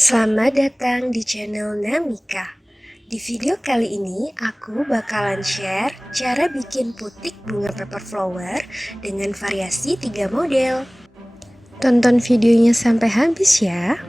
Selamat datang di channel Namika. Di video kali ini aku bakalan share cara bikin putik bunga paper flower dengan variasi 3 model. Tonton videonya sampai habis ya.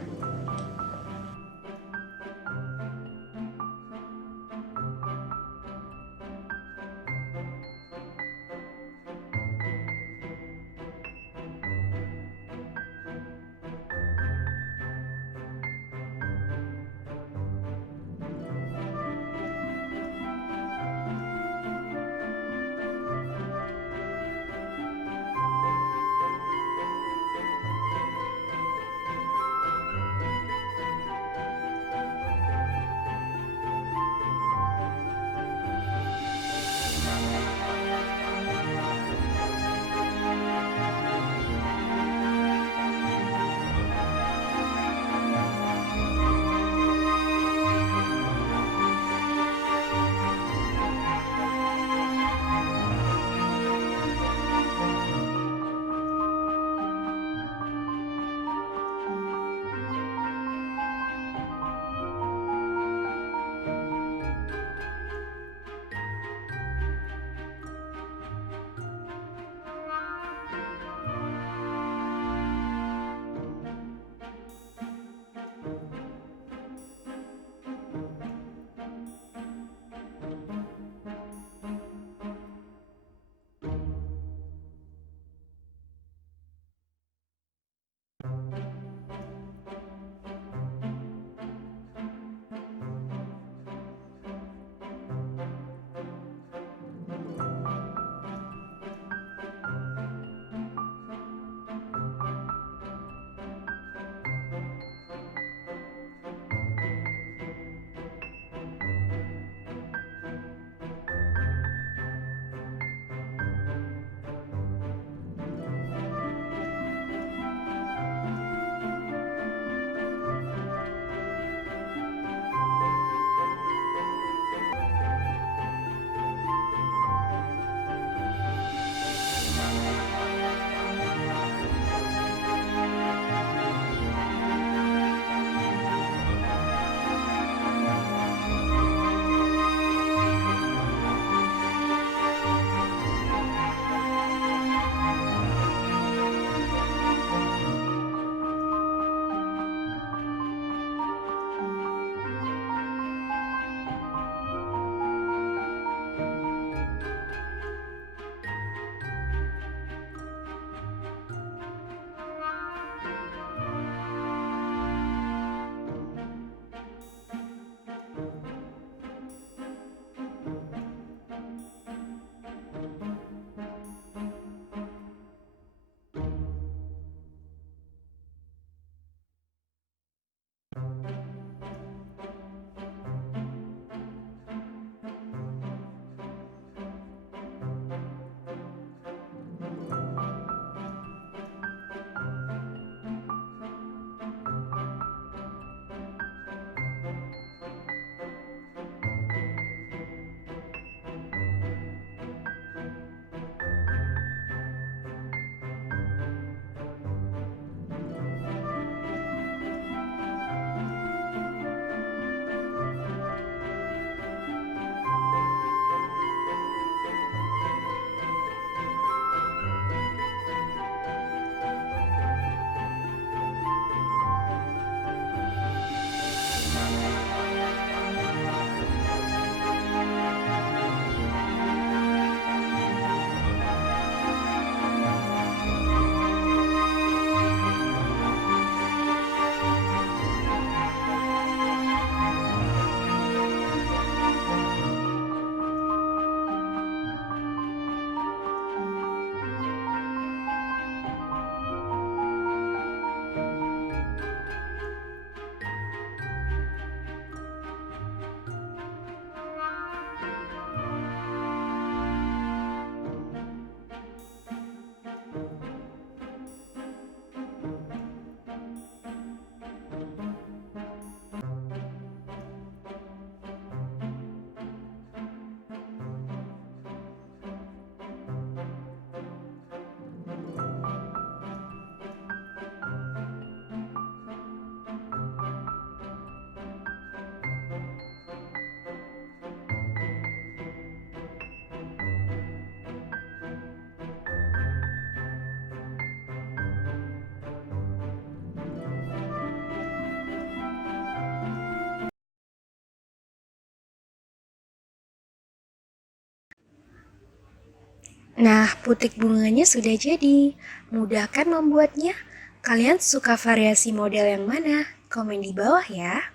Nah, putik bunganya sudah jadi. Mudah kan membuatnya? Kalian suka variasi model yang mana? Komen di bawah ya.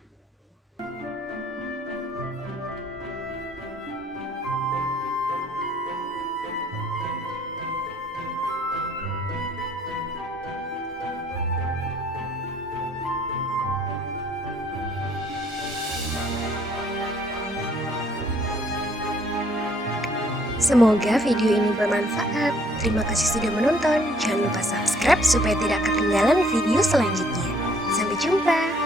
Semoga video ini bermanfaat. Terima kasih sudah menonton. Jangan lupa subscribe supaya tidak ketinggalan video selanjutnya. Sampai jumpa.